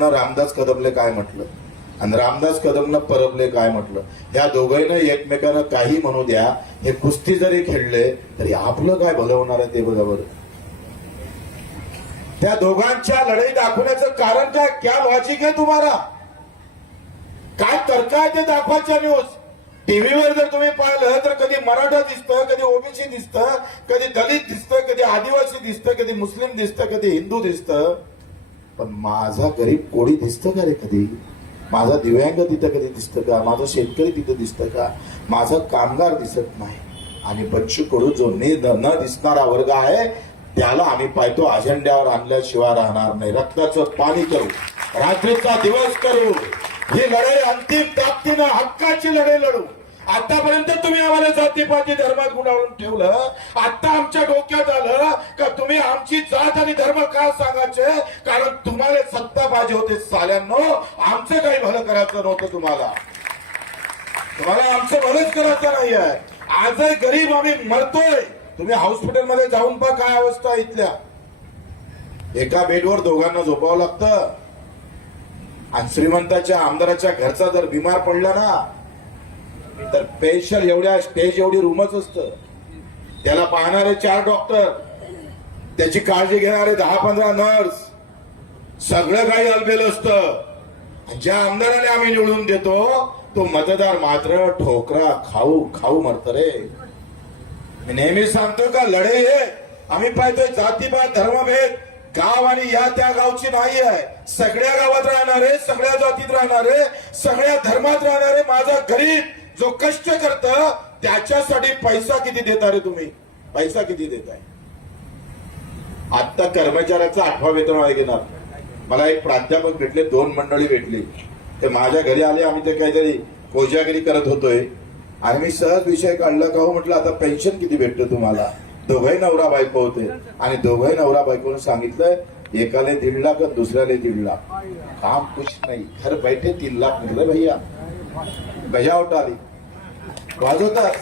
रामदास कदमले काय म्हटलं? आणि रामदास कदमनं परबले काय म्हटलं? या दोघांना एकमेकांना काही म्हणू द्या. हे कुस्ती जरी खेळले तरी आपलं काय भलं होणार आहे ते बघा बरं. त्या दोघांच्या लढाई दाखवण्याचं कारण काय? क्या लॉजिक आहे तुम्हाला? काय तर्क आहे ते दाखवायच्या न्यूज टीव्हीवर जर तुम्ही पाहिलं तर कधी मराठा दिसतं कधी ओबीसी दिसतं कधी दलित दिसतं कधी आदिवासी दिसतं कधी मुस्लिम दिसतं कधी हिंदू दिसतं. पण माझा गरीब कोळी दिसतं का रे कधी? माझा दिव्यांग तिथं कधी दिसतं का? माझा शेतकरी तिथं दिसतं का? माझा कामगार दिसत नाही. आणि बच्चू कडू जो ने- न दिसणारा वर्ग आहे त्याला आम्ही पाहतो अजेंड्यावर आणल्याशिवाय राहणार नाही. रक्ताचं पाणी करू. रात्रीचा दिवस करू. ही लढाई अंतिम ताकदीनं हक्काची लढाई लढू. आतापर्यंत तुम्ही आम्हाला जातीपाती धर्मात गुणावून ठेवलं. आता आमच्या डोक्यात आलं का तुम्ही आमची जात आणि धर्म का सांगायचे? कारण तुम्हाला सत्ता पाहिजे होते साल्यांनो. आमचं काही भलं करायचं नव्हतं तुम्हाला. तुम्हाला आमचं भलंच करायचं नाही आहे आजही गरीब आम्ही मरतोय. तुम्ही हॉस्पिटलमध्ये जाऊन पहा काय अवस्था इथल्या. एका बेडवर दोघांना झोपावं लागतं. आणि श्रीमंताच्या आमदाराच्या घरचा जर बिमार पडला ना तर स्पेशल एवढ्या स्टेज एवढी रूमच असतं. त्याला पाहणारे चार डॉक्टर त्याची काळजी घेणारे दहा पंधरा नर्स सगळं काही अलबेल असतं. ज्या आमदाराने आम्ही निवडून देतो तो मतदार मात्र ठोकरा खाऊ खाऊ मरत रे. मी नेहमी सांगतो का लढाई आहे आम्ही पाहतोय जातीपात धर्मभेद गाव आणि या त्या गावची नाही आहे. सगळ्या गावात राहणारे सगळ्या जातीत राहणारे सगळ्या धर्मात राहणारे माझा गरीब जो कष्ट करत त्याच्यासाठी पैसा किती देता रे तुम्ही? पैसा किती देताय? आता कर्मचाऱ्याचा आठवा वेतन आहे घेणार मला एक प्राध्यापक भेटले दोन मंडळी भेटली. ते माझ्या घरी आले आम्ही ते काहीतरी कोजागिरी करत होतोय. आणि मी सहज विषय काढला का हो म्हटलं आता पेन्शन किती भेटतं तुम्हाला? दोघंही नवरा बायको होते. आणि दोघंही नवरा बायकोनं सांगितलं एकाले दीड लाख आणि दुसऱ्याला दीड लाख. काम कुछ नाही. घर बैठे तीन लाख मिळलं भैया. बजावट आली वाजवतात.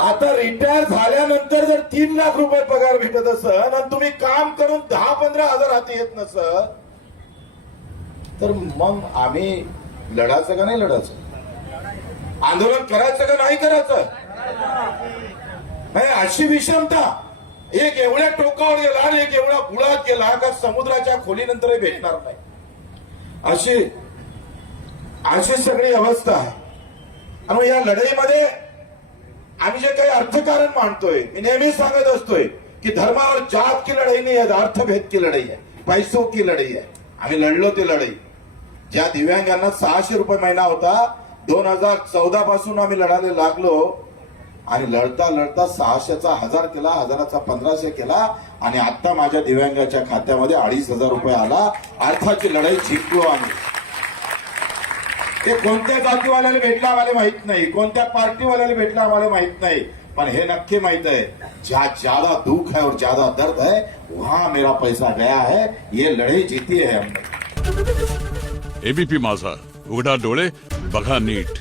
आता रिटायर झाल्यानंतर जर तीन लाख रुपये पगार भेटत असल आणि तुम्ही काम करून दहा पंधरा हजार हाती येत नसल तर मग आम्ही लढायचं का नाही लढायचं? आंदोलन करायचं का नाही करायचं? नाही अशी विषमता. एक एवढ्या टोकावर गेला आणि एक एवढा बुळात गेला का समुद्राच्या खोलीनंतरही भेटणार नाही. अशी अशी सगळी अवस्था आहे. आणि मग या लढाईमध्ये आम्ही जे काही अर्थकारण मांडतोय मी नेहमी सांगत असतोय की धर्मावर जात की लढाई नाही आहे अर्थभेद की लढाई आहे पैसो की लढाई आहे. आम्ही लढलो ती लढाई. ज्या दिव्यांगांना सहाशे रुपये महिना होता दोन हजार चौदा पासून आम्ही लढायला लागलो आणि लढता लढता सहाशेचा हजार केला हजाराचा पंधराशे केला आणि आता माझ्या दिव्यांगाच्या खात्यामध्ये अडीच हजार रुपये आला. अर्थाची लढाई जिंकलो आम्ही. ते कोणत्या जातीवाल्याला भेटला आम्हाला माहीत नाही. कोणत्या पार्टीवाल्याला भेटला आम्हाला माहीत नाही. पण हे नक्की माहीत है जहाँ ज्यादा दुख है और ज्यादा दर्द है वहाँ मेरा पैसा गया है ये लड़ाई जीती है हमने. एबीपी माझा. उघडा डोळे बघा नीट.